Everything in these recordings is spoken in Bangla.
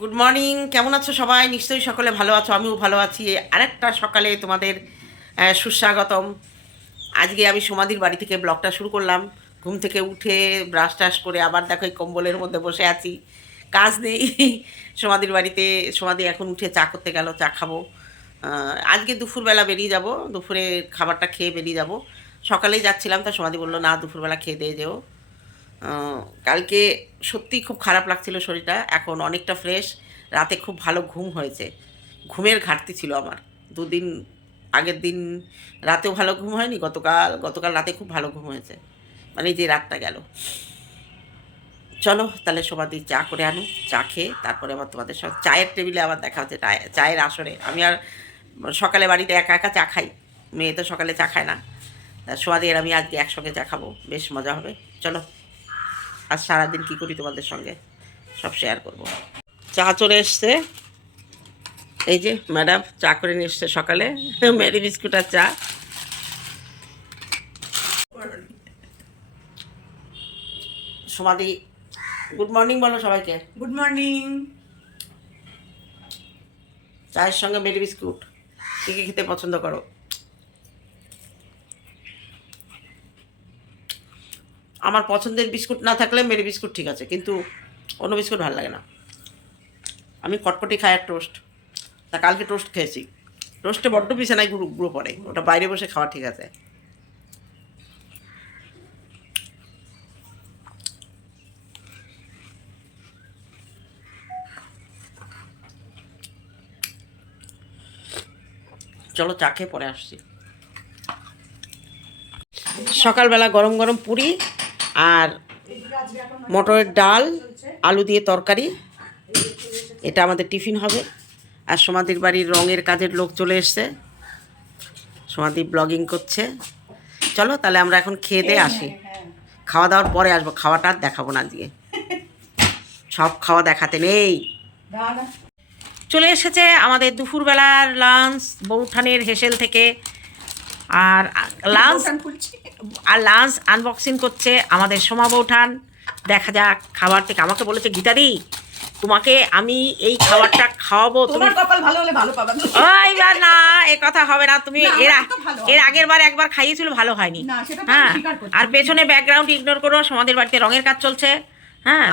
গুড মর্নিং কেমন আছো সবাই? নিশ্চয়ই সকলে ভালো আছো, আমিও ভালো আছি। আরেকটা সকালে তোমাদের সুস্বাগতম। আজকে আমি সমাধির বাড়ি থেকে ব্লগটা শুরু করলাম। ঘুম থেকে উঠে ব্রাশ টাশ করে আবার দেখো এই কম্বলের মধ্যে বসে আছি। কাজ নেই। সমাধির বাড়িতে সমাধি এখন উঠে চা করতে গেল, চা খাব। আজকে দুপুরবেলা বেরিয়ে যাব। দুপুরে খাবারটা খেয়ে বেরিয়ে যাব। সকালেই যাচ্ছিলাম, তা সমাধি বলল, না, দুপুরবেলা খেয়ে দিয়ে যেও। কালকে সত্যি খুব খারাপ লাগছিল শরীরটা। এখন অনেকটা ফ্রেশ রাতে খুব ভালো ঘুম হয়েছে। ঘুমের ঘাটতি ছিল আমার। দুদিন আগের দিন রাতেও ভালো ঘুম হয়নি, গতকাল গতকাল রাতে খুব ভালো ঘুম হয়েছে। মানে যে রাতটা গেল। চলো তাহলে সবাদি চা করে আনো, চা খেয়ে তারপরে আবার তোমাদের সব চায়ের টেবিলে আবার দেখা হচ্ছে চায়ের আসরে। আমি আর সকালে বাড়িতে একা একা চা খাই। মেয়ে তো সকালে চা খায় না। তা সবাদি আমি আজকে একসঙ্গে চা খাব, বেশ মজা হবে। চলো। আজ সারাদিন কী করি তোমাদের সঙ্গে? সব শেয়ার করব। চা চলে এসছে। এই যে ম্যাডাম চা করে নিয়ে এসছে সকালে। মেরি বিস্কুট আর চা। সমাধি গুড মর্নিং বলো সবাইকে। গুড মর্নিং চায়ের সঙ্গে মেরি বিস্কুট কী কী খেতে পছন্দ করো? আমার পছন্দের বিস্কুট না থাকলে মেরি বিস্কুট ঠিক আছে, কিন্তু অন্য বিস্কুট ভালো লাগে না। আমি কটকটি খাই আর টোস্ট। তা কালকে টোস্ট খেয়েছি। টোস্টে বড্ড বিছানায় গুঁড়ো গুঁড়ো পড়ে। ওটা বাইরে বসে খাওয়া ঠিক আছে। চলো চা খেয়ে পরে আসছি। সকালবেলা গরম গরম পুরি আর মটরের ডাল, আলু দিয়ে তরকারি। এটা আমাদের টিফিন হবে। আর সমাধির বাড়ির রঙের কাজের লোক চলে এসছে। সমাধি ব্লগিং করছে। চলো তাহলে আমরা এখন খেয়ে দিয়ে আসি। খাওয়া দাওয়ার পরে আসব। খাওয়াটা আর দেখাবো না আজকে। সব খাওয়া দেখাতে নেই। চলে এসেছে আমাদের দুপুরবেলার লাঞ্চ বৌঠানের হেসেল থেকে। আর লাঞ্চ আর লাঞ্চ আনবক্সিং করছে আমাদের সোমা বৌঠান। দেখা যাক খাবার থেকে আমাকে বলেছে গীতাদি তোমাকে আমি এই খাবারটা খাওয়াবো তুমি তোমার কপাল ভালো হলে ভালো পাবা। ওই বার না এ কথা হবে না তুমি এর। এর আগের বার একবার খাইয়েছিল ভালো হয়নি। না, সেটা হ্যাঁ। আর পেছনে ব্যাকগ্রাউন্ড ইগনোর করো সমাদের বাড়িতে রঙের কাজ চলছে। হ্যাঁ।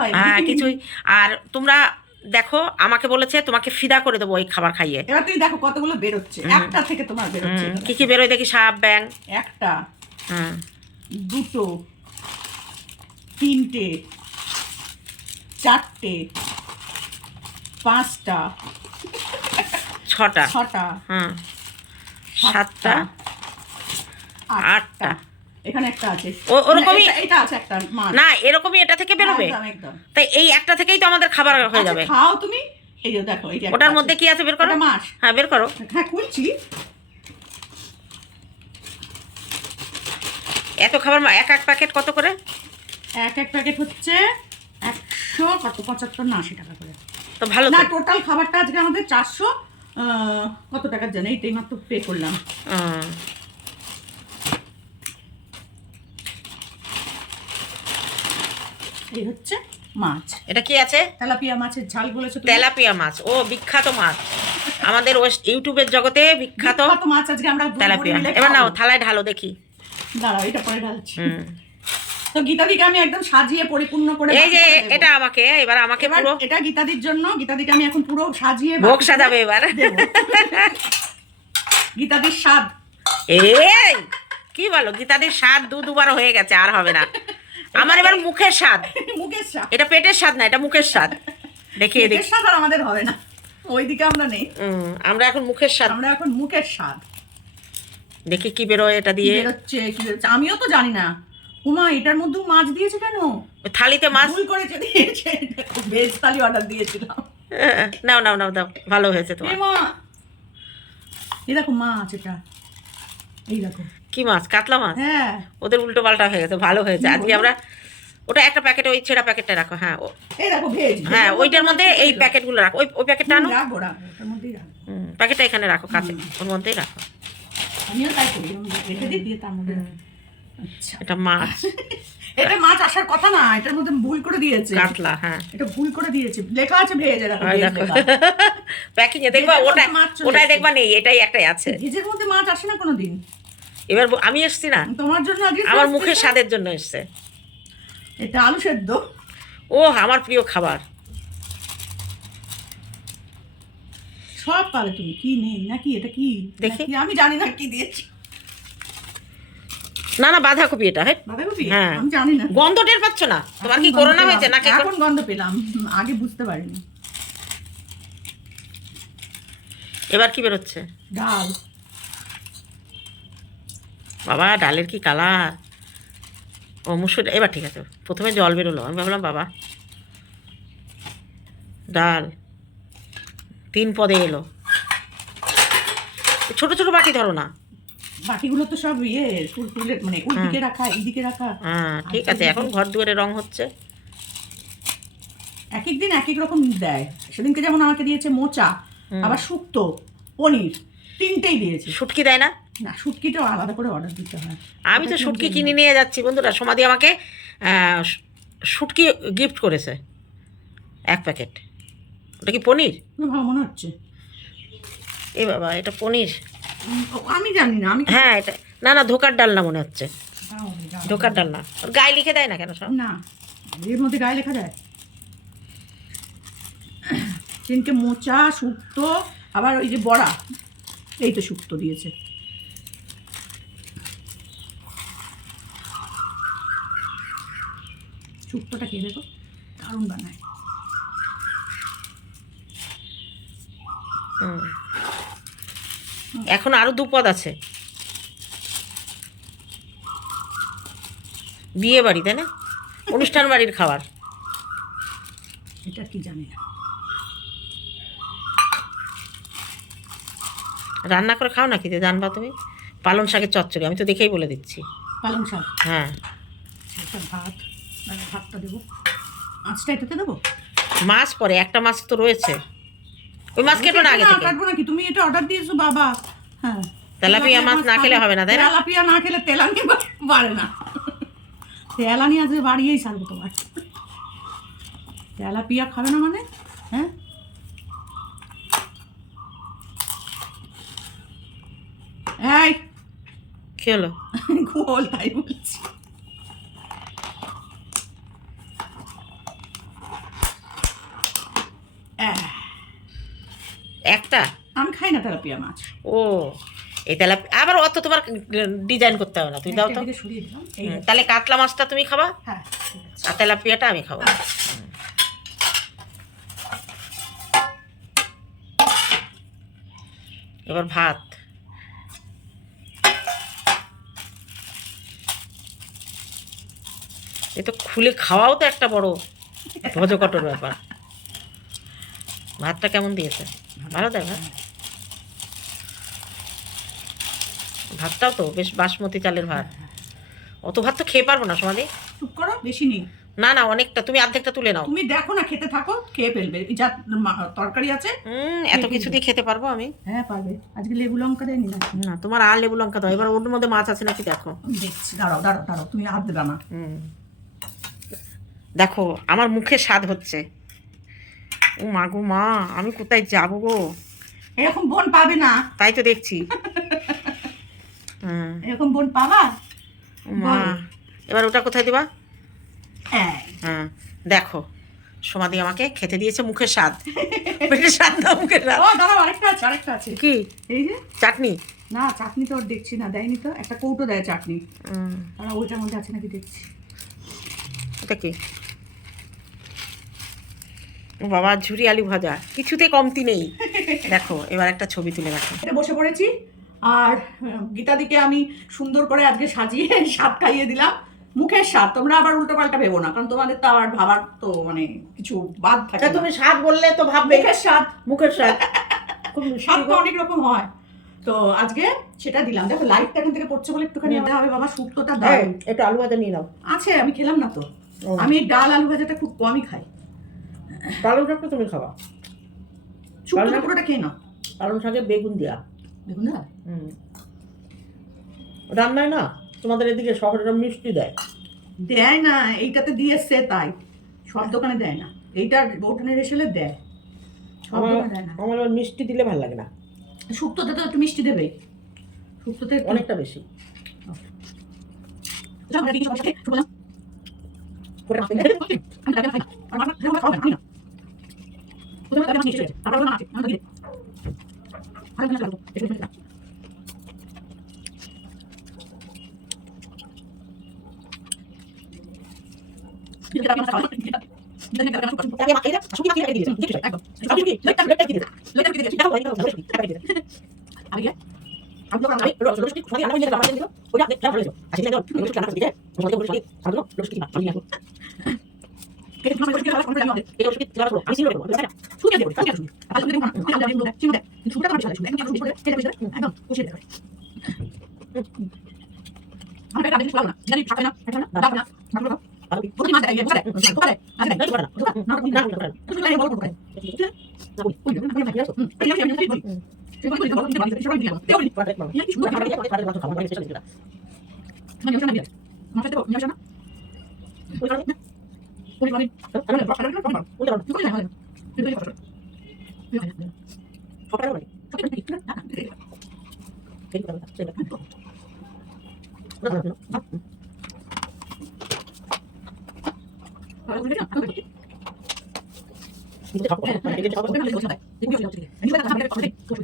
হয় হ্যাঁ কিছুই। আর তোমরা দেখো আমাকে বলেছে তোমাকে ফিদা করে দেবো ওই খাবার খাইয়ে। এবার তুমি দেখো কতগুলো বেরোচ্ছে। একটা থেকে তোমার বেরোচ্ছে কি কি বেরোয় দেখি? সাপ ব্যাং একটা দুটো তিনটে চারটে পাঁচটা ছটা। ছটা হুম। সাতটা আটটা। এখানে একটা আছে। ওরকমই- এটা- আছে একটা মাছ না এরকমই এটা থেকে বেরোবে। একদম, একদম। তাই এই একটা থেকেই তো আমাদের খাবার হয়ে আচ্ছা, যাবে। খাও তুমি। এই যে দেখো ওটার মধ্যে কি আছে বের করো? মাছ। হ্যাঁ বের করো। হ্যাঁ খুলছি এত খাবার এক এক প্যাকেট কত করে? এক এক প্যাকেট হচ্ছে একশো কত পঁচাত্তর? না আশি টাকা করে। তো ভালো না টোটাল খাবারটা আজকে আমাদের চারশো কত টাকার জানে? এইটাই মাত্র পে করলাম। এই হচ্ছে? মাছ। এটা কি আছে? তেলাপিয়া মাছের ঝাল বলেছ তেলাপিয়া মাছ। ও বিখ্যাত মাছ। আমাদের ওয়েস্ট ইউটিউবের জগতে বিখ্যাত মাছ আজকে আমরা তেলাপিয়া। এবার নাও থালায় ঢালো দেখি। দাঁড়াও এটা পরে ঢালছি। তো গীতাদিকে আমি একদম সাজিয়ে পরিপূর্ণ করে এই যে। এটা আমাকে এবার আমাকে পুরো এটা গীতাদির জন্য গীতাদিকে আমি এখন পুরো সাজিয়ে ভোগ সাজাবে এবার। গীতাদির স্বাদ। এই কি বলো গীতাদির স্বাদ দু দুবার হয়ে গেছে আর হবে না। আমার এবার মুখের স্বাদ। মুখের স্বাদ। এটা পেটের স্বাদ না এটা মুখের স্বাদ। দেখিয়ে দেখি স্বাদ আর আমাদের হবে না। ওইদিকে আমরা নেই। আমরা এখন মুখের স্বাদ। আমরা এখন মুখের স্বাদ। দেখি কি বেরোয় এটা দিয়ে। বেরোচ্ছে কি বেরোচ্ছে? আমিও তো জানি না। উমা এটার মধ্যেও মাছ দিয়েছে কেন? ওই থালিতে মাছ। ভুল করেছে দিয়েছে। ভেজ থালি অর্ডার দিয়েছিলাম। নাও নাও নাও দাও। ভালো হয়েছে তোমার। মা! এই দেখো মাছ এটা। এই দেখো। কি মাছ? কাতলা মাছ? হ্যাঁ। ওদের উল্টো পাল্টা হয়ে গেছে ভালো হয়েছে। আজকে আমরা ওটা একটা প্যাকেট ওই ছেঁড়া প্যাকেটটা রাখো হ্যাঁ হ্যাঁ ওইটার মধ্যে এই প্যাকেটগুলো রাখো। ওই ওই প্যাকেটটা আনো। প্যাকেটটা এখানে রাখো কাছে ওর মধ্যেই রাখো। রেখে রাখি। আচ্ছা। এটা মাছ। এটা মাছ আসার কথা না এটার মধ্যে ভুল করে দিয়েছে। কাতলা হ্যাঁ। এটা ভুল করে দিয়েছে। লেখা আছে ভেজে দেখো প্যাকিং এ দেখবা ওটা ওটাই দেখবা নেই এটাই একটাই আছে। ভেজের মধ্যে মাছ আসে না কোনোদিন? এবার আমি এসছি না। তোমার জন্য আমার মুখের স্বাদের জন্য এসছে। এটা আলু সেদ্ধ। ও আমার প্রিয় খাবার। সব পারে তুমি কি নেই নাকি? এটা কি? দেখি। আমি জানি না কি দিয়েছি। না না বাঁধাকপি এটা হ্যাঁ। বাঁধাকপি? হ্যাঁ। আমি জানি না। গন্ধ টের পাচ্ছ না? তোমার কি করোনা হয়েছে নাকি এখন? গন্ধ পেলাম। আগে বুঝতে পারিনি। এবার কি বেরোচ্ছে? ডাল। বাবা ডালের কি কালার? ও মুসুর এবার ঠিক আছে প্রথমে জল বেরোলো। আমি ভাবলাম বাবা ডাল। তিন পদে এলো। ছোট ছোট বাটি ধরো না। বাকিগুলো তো সব ইয়ে মানে ওইদিকে রাখা এইদিকে রাখা। হ্যাঁ ঠিক আছে এখন ঘর দুয়ারে রং হচ্ছে। এক এক দিন এক এক রকম দেয়। সেদিনকে যেমন আমাকে দিয়েছে মোচা আবার শুক্তো পনির তিনটেই দিয়েছে। শুটকি দেয় না? না শুটকিটাও আলাদা করে অর্ডার দিতে হয়। আমি তো শুটকি কিনে নিয়ে যাচ্ছি বন্ধুরা। সমাধি আমাকে শুটকি গিফট করেছে। এক প্যাকেট ওটা কি পনির? ভালো মনে হচ্ছে। এ বাবা এটা পনির। আমি জানি না আমি হ্যাঁ এটা না না ধোকার ডালনা মনে হচ্ছে। ধোকার ডালনা। গায়ে লিখে দেয় না কেন সব? না এর মধ্যে গায়ে লেখা যায়। সেদিনকে মোচা শুক্তো আবার ওই যে বড়া এই তো শুক্তো দিয়েছে। শুক্তোটা খেয়ে দেখো দারুণ বানায়। এখন আরও দুপদ আছে। বিয়ে বাড়ি তাই না? অনুষ্ঠান বাড়ির খাবার। এটা কি জানি না। রান্না করে খাও নাকি? যে জানবা তুমি? পালং শাকের চচ্চড়ি আমি তো দেখেই বলে দিচ্ছি। পালং শাক? হ্যাঁ। ভাত। ভাতটা দেবো। মাছটা এটাতে দেবো? মাছ পরে একটা মাছ তো রয়েছে। ওই মাছ কেটো না আগে থেকে। কাটবো নাকি? তুমি এটা অর্ডার দিয়েছ বাবা। হ্যাঁ। তেলাপিয়া মাছ না খেলে হবে না, তাই না? তেলাপিয়া না খেলে তেলানি বাড়ে না। তেলানি আজকে বাড়িয়েই ছাড়বো তোমার। তেলাপিয়া খাবে না মানে? হ্যাঁ? এই। কি হলো গোল তাই বলছি। একটা? আমি খাই না তেলাপিয়া মাছ। ও এই তেলা আবার অত তোমার ডিজাইন করতে হবে না তুই দাও তো। তাহলে কাতলা মাছটা তুমি খাবা? হ্যাঁ আর তেলাপিয়াটা আমি খাব। এবার ভাত। এ তো খুলে খাওয়াও তো একটা বড় ভজকটর ব্যাপার। ভাতটা কেমন দিয়েছে? ভালো দেয় ভাত? ভাতটাও তো বেশ বাসমতি চালের ভাত। অত ভাত তো খেয়ে পারব না সমাধি চুপ করো বেশি নেই। না না অনেকটা তুমি অর্ধেকটা তুলে নাও। তুমি দেখো না খেতে থাকো খেয়ে ফেলবে। যা তরকারি আছে। হুম এত কিছু দিয়ে খেতে পারব আমি? হ্যাঁ পারবে। আজকে লেবু লঙ্কা দেয়নি না না তোমার আর লেবু লঙ্কা দাও। এবার ওর মধ্যে মাছ আছে নাকি দেখো। দেখছি দাঁড়াও দাঁড়াও দাঁড়াও তুমি হাত দেবে না হুম। দেখো আমার মুখে স্বাদ হচ্ছে। ও মা গো মা আমি কোথায় যাব গো? এরকম বোন পাবে না। তাই তো দেখছি। এরকম বোন পাবা? মা এবার ওটা কোথায় দিবা? হ্যাঁ। দেখো সমাধি আমাকে খেতে দিয়েছে মুখের স্বাদ। পেটের স্বাদ না মুখের স্বাদ। আরেকটা আছে আরেকটা আছে। কি? এই যে? চাটনি? না চাটনি তো দেখছি না দেয়নি তো। একটা কৌটো দেয় চাটনি। ওইটার মধ্যে আছে নাকি দেখছি। এটা কি? বাবা ঝুরি আলু ভাজা। কিছুতে কমতি নেই। দেখো এবার একটা ছবি তুলে রাখো। এটা বসে পড়েছি। আর গীতাদিকে আমি সুন্দর করে আজকে সাজিয়ে স্বাদ খাইয়ে দিলাম। মুখের স্বাদ তোমরা আবার উল্টো পাল্টা ভেবো না কারণ তোমাদের তো আবার ভাবার তো মানে কিছু বাদ থাকে তুমি স্বাদ বললে তো ভাববে। মুখের স্বাদ। মুখের স্বাদ। স্বাদ তো অনেক রকম হয়। তো আজকে সেটা দিলাম। দেখো লাইটটা এখান থেকে পড়ছে বলে একটুখানি এটা হবে। বাবা শুক্তোটা দারুণ। একটু আলু ভাজা নিয়ে নাও। আছে আমি খেলাম না তো। আমি ডাল আলু ভাজাটা খুব কমই খাই। পালং শাকটা তুমি খাবা। শুক্তোটা শাক? পুরোটা খেয়ে নাও। পালং শাকে বেগুন দেওয়া দেখুন না হুম। রান্নায় না তোমাদের এদিকে শহরের মিষ্টি দেয়। দেয় না এইটাতে দিয়েছে তাই। সব দোকানে দেয় না। এইটার বৌঠানের এসেলে দেয়। আমার আমার মিষ্টি দিলে ভালো লাগে না। শুক্তোতে তো একটু মিষ্টি দেবে। শুক্তোতে অনেকটা বেশি। চল, আমরা কি কিছু বসাতে? শুক্তো দাও। করে মাছ আমি আমি কি রোজ রোজ শুকিয়ে আমি নিয়ে গেলাম আমি নিয়ে গেলাম ওটা দেখতে ভালো লাগল আজকে দেখো রোজ শুকিয়ে রান্না করতে আমাদের রোজ শুকিয়ে আমরা রোজ শুকিয়ে আমি নিয়ে আসব কেটে দিলাম, কেটে দিলাম, কেটে দিলাম, কেটে দিলাম। এই রোজ শুকিয়ে রান্না করব আমি সিলো করব তাই না শুকিয়ে দেবো, শুকিয়ে দেবো। আর শুকিয়ে দেবো না, শুকিয়ে দেবো, শুকিয়ে দেবো, শুকিয়ে দেবো। শুকিয়ে দেবো, শুকিয়ে দেবো, শুকিয়ে দেবো, শুকিয়ে দেবো, কেটে দেবো, একদম, কষিয়ে দেবো। আমার পেটে আদেশ পাবো না, জানি খাবে না, খাবে না, দাও না, না করো। ভালো কি বলছি মাছ দেয়, বসে দেয়, বসে দেয়, আজ দেয়, না করে না ঢোকা, না করো, না না করে করো। না তুমি লাগে বলো, করো। না বলি していて、ここで、ここで、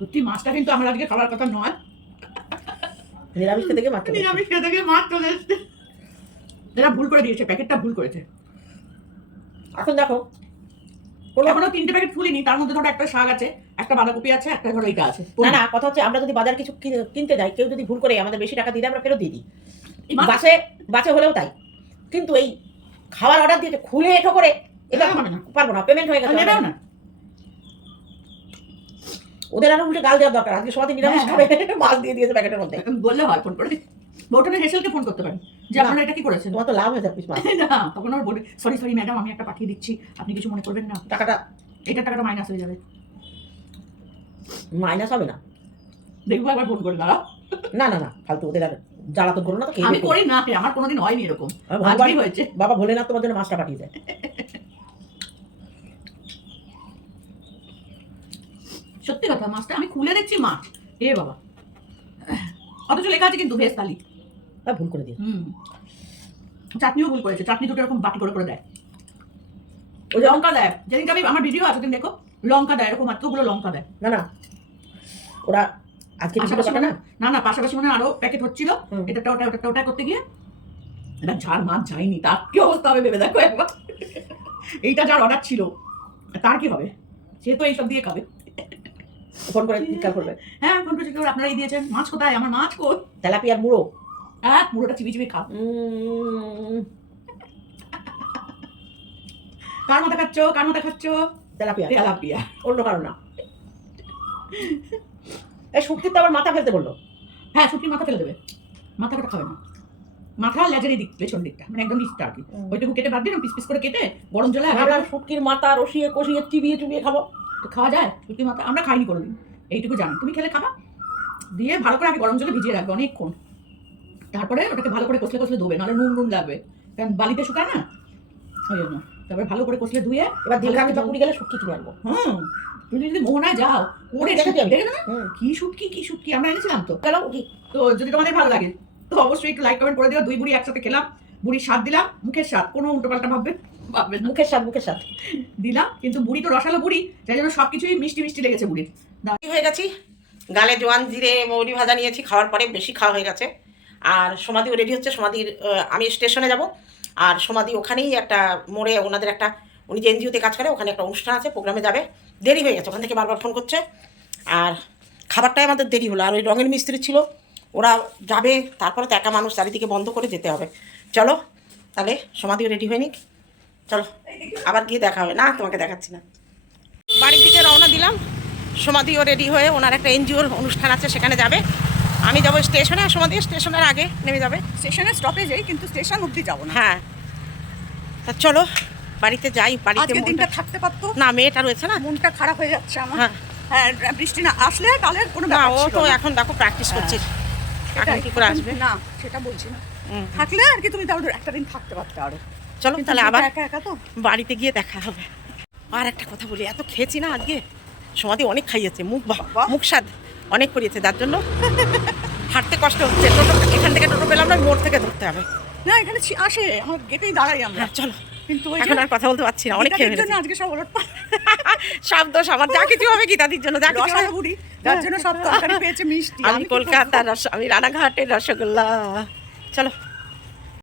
সত্যি মাছটা কিন্তু আমার আজকে খাওয়ার কথা নয় নিরামিষ থেকে মাত্র নিরামিষ খেতে গিয়ে চলে এসছে এরা ভুল করে দিয়েছে প্যাকেটটা ভুল করেছে। এখন দেখো কোনো এখনও তিনটে প্যাকেট ফুলিনি তার মধ্যে ধরো একটা শাক আছে একটা বাঁধাকপি আছে একটা ধরো এটা আছে। না না কথা হচ্ছে আমরা যদি বাজার কিছু কিন- কিনতে যাই কেউ যদি ভুল করে আমাদের বেশি টাকা দিয়ে আমরা ফেরত দিয়ে দিই। বাসে বাসে হলেও তাই। কিন্তু এই খাবার অর্ডার দিয়েছে খুলে এঠো করে এটা। পারব না পেমেন্ট হয়ে গেছে না। ওদের আরও উল্টে গাল দেওয়ার দরকার। আজকে সবাই নিরামিষ হ্যাঁ, খাবে। মাছ দিয়ে দিয়েছে প্যাকেটের মধ্যে। বললে হয় ফোন করে। বউটানে হেসেলকে ফোন করতে পারেন। যে আপনারা এটা কি করেছেন? তোমার তো লাভ হয়ে যাবে না তখন ওর বলে সরি সরি ম্যাডাম আমি একটা পাঠিয়ে দিচ্ছি। আপনি কিছু মনে করবেন না। টাকাটা? এটা টাকাটা মাইনাস হয়ে যাবে। মাইনাস হবে না। দেখব একবার ফোন করে দাঁড়াও। না না না ফালতু ওদের আর জ্বালাতন করো না তো আমি করি না আমার কোনোদিন হয়নি এরকম। আজকেই হয়েছে। বাবা বলে না তোমার জন্য মাছটা পাঠিয়ে দেয়। সত্যি কথা মাছটা আমি খুলে দেখছি মাছ এ বাবা। অথচ লেখা আছে কিন্তু ভেজ থালি। আর ভুল করে দিয়ে হুম। চাটনিও ভুল করেছে চাটনি দুটো এরকম বাটি করে করে দেয়। ওই লঙ্কা দেয়। যেদিনকে আমি আমার ভিডিও আছে তুমি দেখো লঙ্কা দেয় এরকম এতগুলো লঙ্কা দেয়। না না। ওরা আজকে পাশাপাশি না না না পাশাপাশি মনে আরও প্যাকেট হচ্ছিল। এটা ওটা ওটা ওটা করতে গিয়ে। এটা ঝাড় মাছ যায়নি তার কি অবস্থা হবে ভেবে দেখো একবার। এইটা যার অর্ডার ছিল তার কি হবে? সে তো এইসব দিয়ে খাবে। ফোন করে চিৎকার করবে। হ্যাঁ ফোন করেছে কেউ আপনারাই দিয়েছেন। মাছ কোথায়? আমার মাছ কোথায় তেলাপিয়ার মুড়ো। হ্যাঁ পুরোটা চিবি চিবি খাও কার মাথা খাচ্ছ? কার মাথা খাচ্ছ? তেলাপিয়া। তেলাপিয়া। অন্য কারণ না। এই শুক্তির তো আবার মাথা ফেলতে বলল। হ্যাঁ শুটকির মাথা ফেলে দেবে। মাথা কাটা খাবে না। মাথা লেজারি দিক পেছন দিকটা। মানে একদম নিচটা আর কি। ওইটুকু কেটে বাদ দিলাম পিস পিস করে কেটে গরম জলে আগে ভাবলাম মাথা রসিয়ে কষিয়ে চিবিয়ে চুবিয়ে খাব। তো খাওয়া যায়? সত্যি মাথা আমরা খাইনি কোনোদিন। এইটুকু জানি। তুমি খেলে খাবা? দিয়ে ভালো করে আগে গরম জলে ভিজিয়ে রাখবে অনেকক্ষণ। তারপরে ওটাকে ভালো করে কষলে কষলে ধোবে নাহলে নুন নুন লাগবে। কারণ বালিতে শুকায় না? ওই জন্য। তারপরে ভালো করে কষলে ধুয়ে এবার দীঘা করে গেলে শুটকি কিনে আনব। হুম। তুমি যদি মোহনায় যাও ওরে। দেখে না? কি শুটকি কি শুটকি? আমরা এনেছিলাম তো। গেল তো যদি তোমাদের ভালো লাগে তো অবশ্যই একটু লাইক কমেন্ট করে দিও। দুই বুড়ি একসাথে খেলাম। বুড়ির স্বাদ দিলাম। মুখের স্বাদ। কোনো উল্টোপাল্টা ভাববে? না। মুখের স্বাদ মুখের স্বাদ। দিলাম, কিন্তু বুড়ি তো রসালো বুড়ি যাই জন্য সবকিছুই মিষ্টি মিষ্টি লেগেছে বুড়ির। কি হয়ে গেছি? গালে জোয়ান জিরে মৌরি ভাজা নিয়েছি, খাওয়ার পরে বেশি খাওয়া হয়ে গেছে। আর সমাধিও রেডি হচ্ছে সমাধির আমি স্টেশনে যাব। আর সমাধি ওখানেই একটা মোড়ে ওনাদের একটা, উনি যে এনজিওতে কাজ করে, ওখানে একটা অনুষ্ঠান আছে প্রোগ্রামে যাবে। দেরি হয়ে গেছে, ওখান থেকে বারবার ফোন করছে। আর খাবারটাই আমাদের দেরি হলো, আর ওই রঙের মিস্ত্রি ছিল, ওরা যাবে, তারপরে তো একা মানুষ, চারিদিকে বন্ধ করে যেতে হবে। চলো, তাহলে সমাধিও রেডি হয়ে নিক। চলো আবার গিয়ে দেখা হবে। না তোমাকে দেখাচ্ছি না। বাড়ির দিকে রওনা দিলাম। সমাধিও রেডি হয়ে ওনার একটা এনজিওর অনুষ্ঠান আছে সেখানে যাবে। আমি যাব স্টেশনে আর সমাধি স্টেশনের আগে নেমে যাবে। স্টেশনের স্টপেজে কিন্তু স্টেশন অব্দি যাব না। হ্যাঁ। তা চলো বাড়িতে যাই বাড়িতে দিনটা থাকতে পারতো? না মেয়েটা রয়েছে না? মনটা খারাপ হয়ে যাচ্ছে আমার। হ্যাঁ। হ্যাঁ বৃষ্টি না আসলে তাহলে কোনো না ও তো এখন দেখো প্র্যাকটিস করছে। এখন কি করে আসবে? না সেটা বলছি না। হুম। থাকলে আর কি তুমি তাহলে একটা দিন থাকতে পারতে আরও। চলো তাহলে আবার একা একা তো? বাড়িতে গিয়ে দেখা হবে। আর একটা কথা বলি এত খেয়েছি না আজকে? সমাধি অনেক খাইয়েছে মুখ মুখ স্বাদ অনেক করিয়েছে যার জন্য হাঁটতে কষ্ট হচ্ছে। টোটো এখান থেকে টোটো পেলাম না মোড় থেকে ধরতে হবে। না এখানে আসে আমার গেটেই দাঁড়াই আমরা। হ্যাঁ চলো। কিন্তু এখন আর কথা বলতে পারছি না অনেক খেয়ে জন্য আজকে সব ওলট সব দোষ আমার যা কিছু হবে গীতাদির জন্য যা কিছু হবে। বুড়ি যার জন্য সব তরকারি পেয়েছে মিষ্টি। আমি কলকাতার রস আমি রানাঘাটের রসগোল্লা। চলো।